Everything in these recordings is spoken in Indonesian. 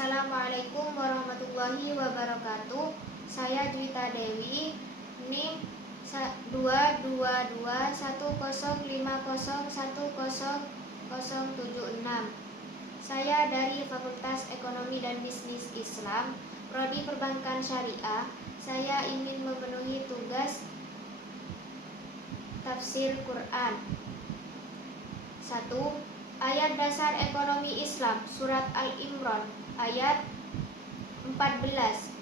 Assalamualaikum warahmatullahi wabarakatuh. Saya Juwita Dewi, NIM 2221050100076. Saya dari Fakultas Ekonomi dan Bisnis Islam, Prodi Perbankan Syariah. Saya ingin memenuhi tugas tafsir Quran. 1. Ayat dasar ekonomi Islam, surat Al-Imran, ayat 14.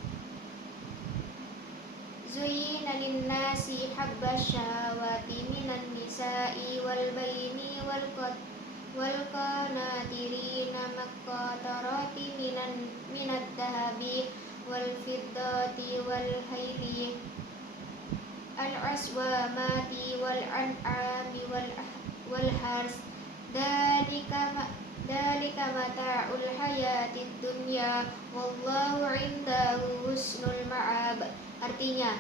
Zuyyina lin-nasi habbas syahawati minan nisa'i wal baini wal qanatirina maqatarati minad dahabi wal fiddati wal hayli al aswamati wal an'ami wal hars dalika mata'ul hayatid dunya wallahu indahu husnul ma'ab. Artinya,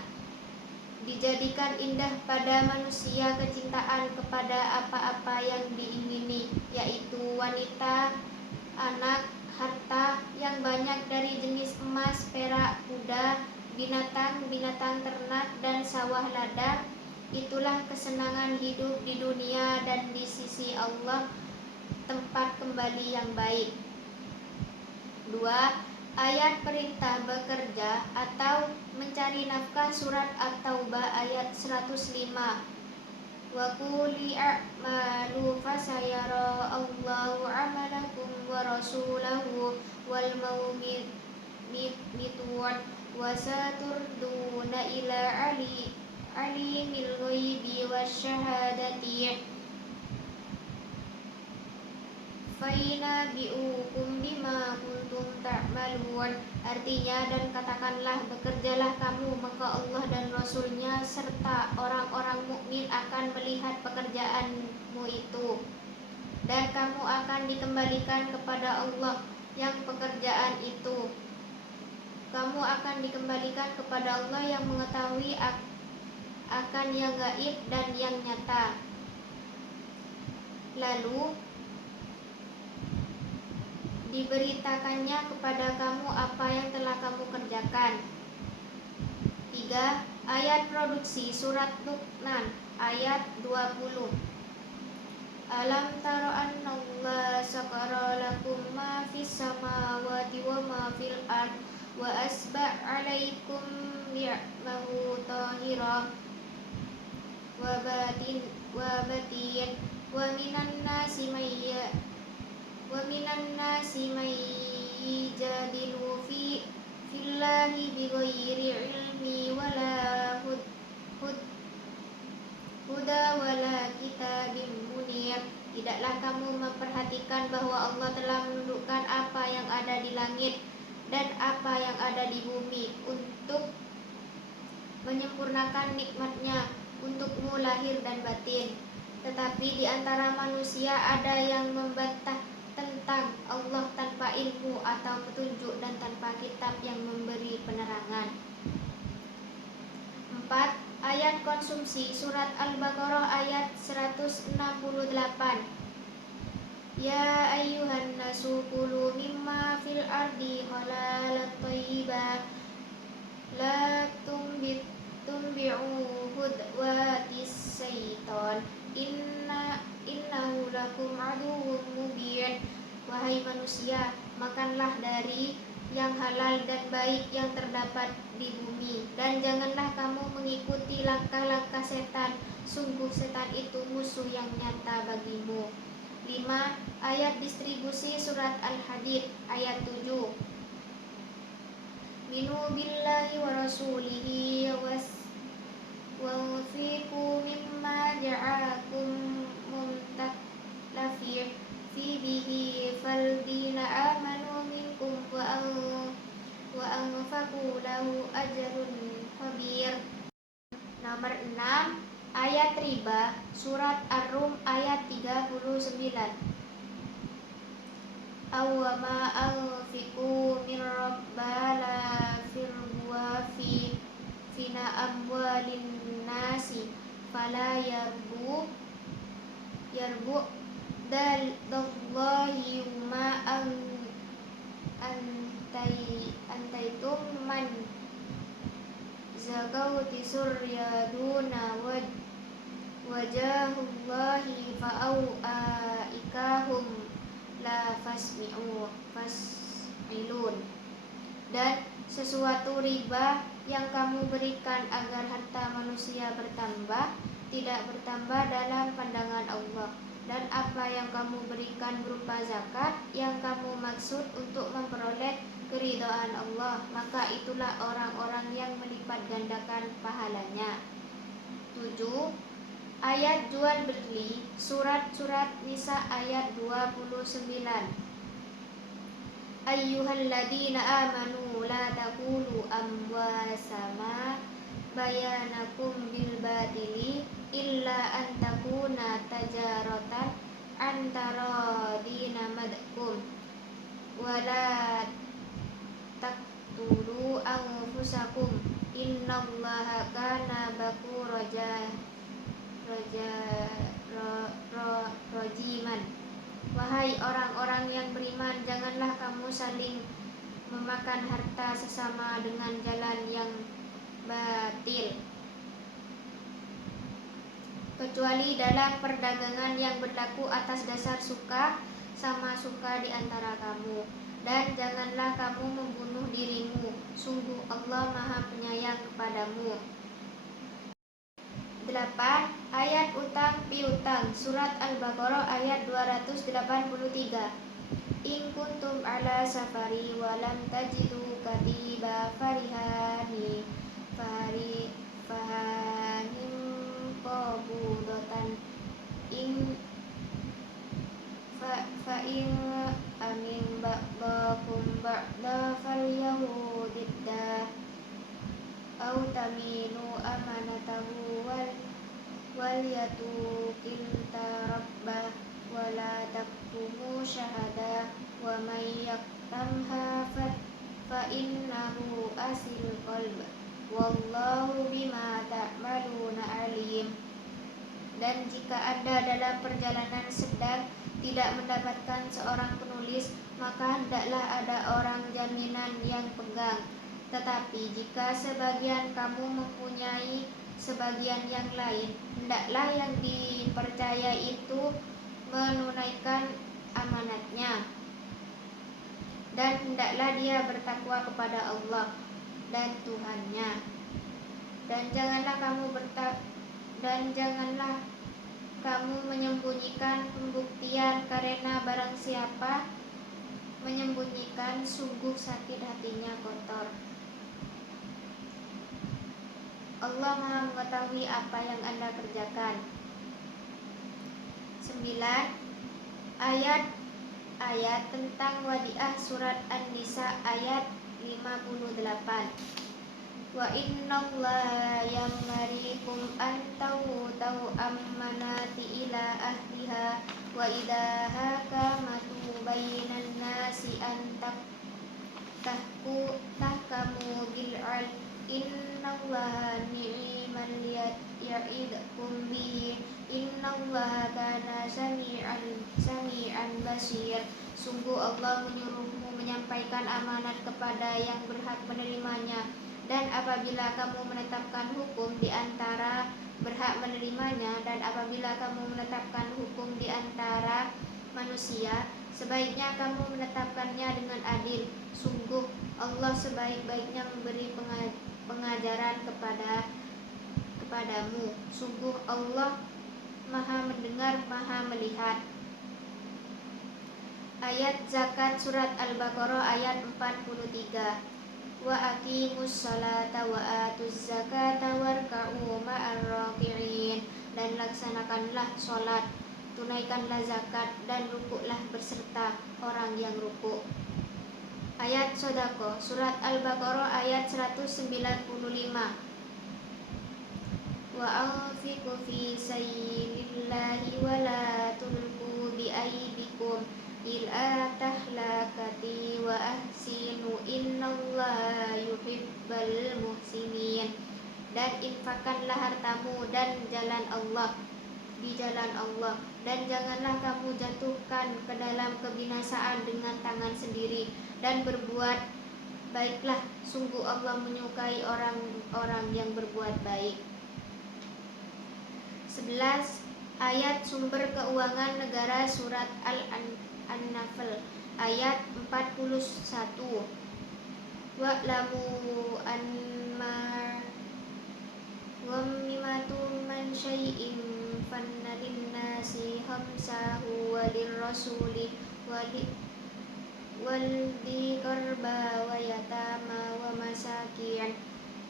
dijadikan indah pada manusia kecintaan kepada apa-apa yang diingini, yaitu wanita, anak, harta yang banyak dari jenis emas, perak, kuda, binatang ternak, dan sawah ladang. Itulah kesenangan hidup di dunia dan di sisi Allah tempat kembali yang baik. 2. Ayat perintah bekerja atau mencari nafkah, surat At-Taubah ayat 105. Wa quli a'malu fasayara Allahu amalakum wa rasulahu wal mu'minun wa saturduna ila alimil ghaibi wasyahadati faina bi'ukum bima kuntum ta'malun. Artinya, dan katakanlah, bekerjalah kamu, maka Allah dan Rasulnya serta orang-orang mukmin akan melihat pekerjaanmu itu, dan kamu akan dikembalikan kepada Allah yang pekerjaan itu. Kamu akan dikembalikan kepada Allah yang mengetahui akan yang gaib dan yang nyata. Lalu diberitakannya kepada kamu apa yang telah kamu kerjakan. 3. Ayat produksi, surat Luqman ayat 20. Alam taro annallaha sakhkhara lakum ma fis samawati wa ma fil ard wa asba' 'alaikum ni'mahu tahira wa batin wa minan nasi may yajadilu fillahi bighairi ilmi wala huda wala kitabim munir. Tidaklah kamu memperhatikan bahwa Allah telah menundukkan apa yang ada di langit dan apa yang ada di bumi untuk menyempurnakan nikmatnya untukmu lahir dan batin. Tetapi di antara manusia ada yang membantah tentang Allah tanpa ilmu atau petunjuk dan tanpa kitab yang memberi penerangan. 4. Ayat konsumsi, surat Al-Baqarah ayat 168. Ya ayyuhan nasu kulu mimma fil ardi halalan thayyiban la tumbi'u hudwatis syaitan innahu lakum aduwwum mubin. Wahai manusia, makanlah dari yang halal dan baik yang terdapat di bumi, dan janganlah kamu mengikuti langkah-langkah setan. Sungguh setan itu musuh yang nyata bagimu. 5. Ayat distribusi, surat Al-Hadid ayat 7. Minu billahi wa rasulihi wanfiqu mimma ja'akum muntaklafir fi bihi faldina amanu minkum wa anfaqu lahu ajrun kabir. Nomor 6. Ayat riba, surat Ar-Rum ayat 39. Awwama anfiqu min rabbala firwa fina amwalin nasi fala yarbu dallahi ma an antaitum man zagauti suryaduna wajahullahi ikahum la fasmilun. Dan sesuatu riba yang kamu berikan agar harta manusia bertambah, tidak bertambah dalam pandangan Allah. Dan apa yang kamu berikan berupa zakat yang kamu maksud untuk memperoleh keridhaan Allah, maka itulah orang-orang yang melipat gandakan pahalanya. 7. Ayat jual beli, surat Nisa ayat 29. Ayyuhalladzina amanu la taqulu amwasama bayanakum bil batili illa an takuna tajaratan antara dina madkum wala taqtulu anfusakum innallaha kana rajiman. Wahai orang-orang yang beriman, janganlah kamu saling memakan harta sesama dengan jalan yang batil, kecuali dalam perdagangan yang berlaku atas dasar suka sama suka di antara kamu. Dan janganlah kamu membunuh dirimu, sungguh Allah Maha Penyayang kepadamu. 8. Ayat utang piutang, surat Al-Baqarah ayat 283. In kuntum ala safari walam tajidu katiba fahanim qabudatan fa in amin ba'dakum ba'da falyahudidda au taminu amanatahu wal yatukil tarabbah wala taktumu syahada wa may yaktamha fa innahu asil qalb wallahu bima ta'maluna alim. Dan jika Anda dalam perjalanan sedang tidak mendapatkan seorang penulis, maka hendaklah ada orang jaminan yang pegang. Tetapi jika sebagian kamu mempunyai sebagian yang lain, hendaklah yang dipercaya itu menunaikan amanatnya, dan hendaklah dia bertakwa kepada Allah dan Tuhannya. Dan janganlah kamu menyembunyikan pembuktian, karena barang siapa menyembunyikan sungguh sakit hatinya kotor. Allah Maha mengetahui apa yang Anda kerjakan. 9. Ayat tentang wadiah, surat An-Nisa ayat 58. Wa innallaha yamarikum an tau ammanati ila ahliha wa idha hakamatu bainan nasi an tahkamu bil'al innallaha ni'man ya'idukum bihi innallaha kana sami'an basir. Sungguh Allah menyuruhmu menyampaikan amanat kepada yang berhak menerimanya, dan apabila kamu menetapkan hukum di antara berhak menerimanya, dan apabila kamu menetapkan hukum di antara manusia, sebaiknya kamu menetapkannya dengan adil. Sungguh Allah sebaik-baiknya memberi pengajaran kepadamu. Sungguh Allah Maha mendengar, Maha melihat. Ayat zakat, surat Al-Baqarah ayat 43. Wa aqimus salata wa atuz zakata warka'u ma'ar raki'in. Dan laksanakanlah sholat, tunaikanlah zakat, dan rukuklah berserta orang yang rukuk. Ayat sodako, surat Al-Baqarah ayat 195. Wa anfiqu fi sabilillahi wa la tulqu bi aydikum ila tahlakati wa ahsinu innallaha yuhibbal muhsinin. Dan infakkanlah hartamu dan di jalan Allah, dan janganlah kamu jatuhkan ke dalam kebinasaan dengan tangan sendiri, dan berbuat Baiklah, sungguh Allah menyukai orang-orang yang berbuat baik. 11. Ayat sumber keuangan negara surat An-Nafl ayat 41. Wa'lamu anma ghammimatu man syai'in fanna linnasi khamsahu walirrasuli waldi qarba wa yatama wa masakin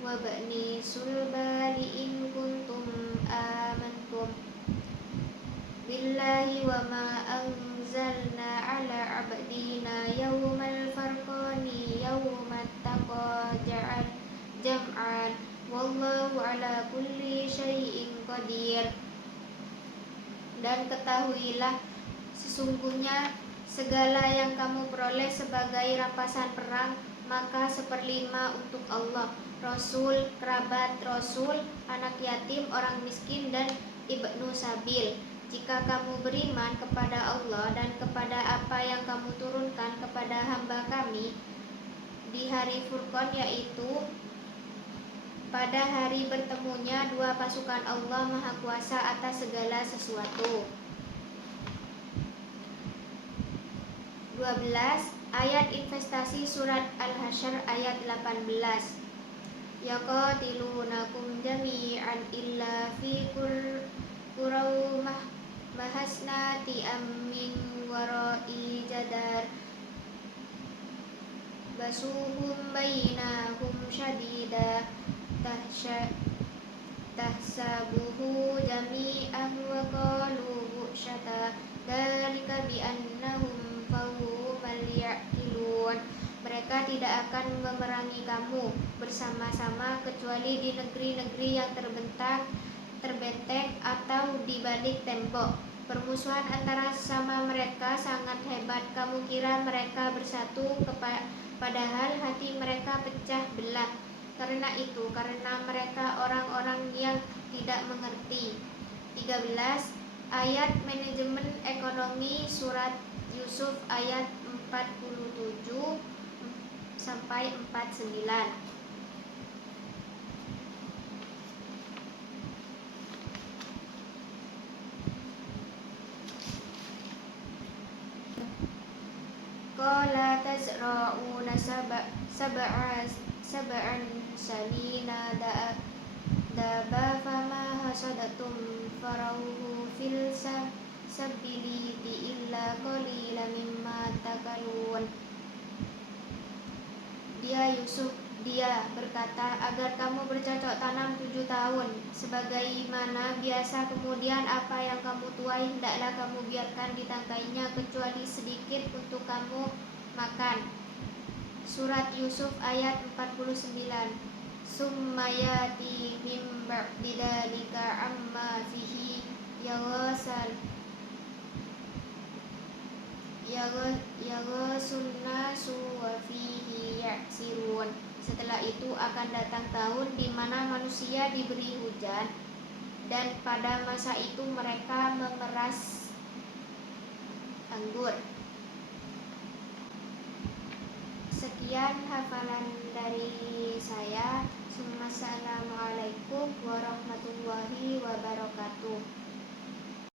wa bani sulbali in kuntum amantum billahi wa ma anzalna ala abdina yawmal farqani yawmat taqa jam'an wallahu ala kulli syai'in qadir. Dan ketahuilah sesungguhnya segala yang kamu peroleh sebagai rampasan perang, maka 1/5 untuk Allah, Rasul, kerabat Rasul, anak yatim, orang miskin, dan ibnu sabil. Jika kamu beriman kepada Allah dan kepada apa yang kamu turunkan kepada hamba kami di hari Furqan, yaitu pada hari bertemunya dua pasukan Allah Maha Kuasa atas segala sesuatu. 12. Ayat investasi surat Al-Hasyr ayat 18. Yaqatilunakum jami'an illa fi quraw mahasnati ammin wara'i jadar basuhum bainahum syadida tahsabuhu jami'an wa qalu bu'syata dzalika bi annahum qaumun ya'qilun. Mereka tidak akan memerangi kamu bersama-sama kecuali di negeri-negeri yang terbenteng atau di balik tembok. Permusuhan antara sesama mereka sangat hebat. Kamu kira mereka bersatu, padahal hati mereka pecah belah. Karena mereka orang-orang yang tidak mengerti. 13. Ayat manajemen ekonomi surat Yusuf ayat 47 sampai 49. Qala tazra'una sab'an salina daba fama hasadatum farauhu fil sabiliti illa qalila mimma takalun. Dia berkata, agar kamu bercocok tanam 7 tahun sebagaimana biasa, kemudian apa yang kamu tuai hendaklah kamu biarkan ditangkainya kecuali sedikit untuk kamu makan. Surat Yusuf ayat 49. Summa yati mim ba'di dzalika amma fihi yaghasun nasu wa fihi ya'sirun. Setelah itu akan datang tahun di mana manusia diberi hujan, dan pada masa itu mereka memeras anggur. Sekian hafalan dari saya. Assalamualaikum warahmatullahi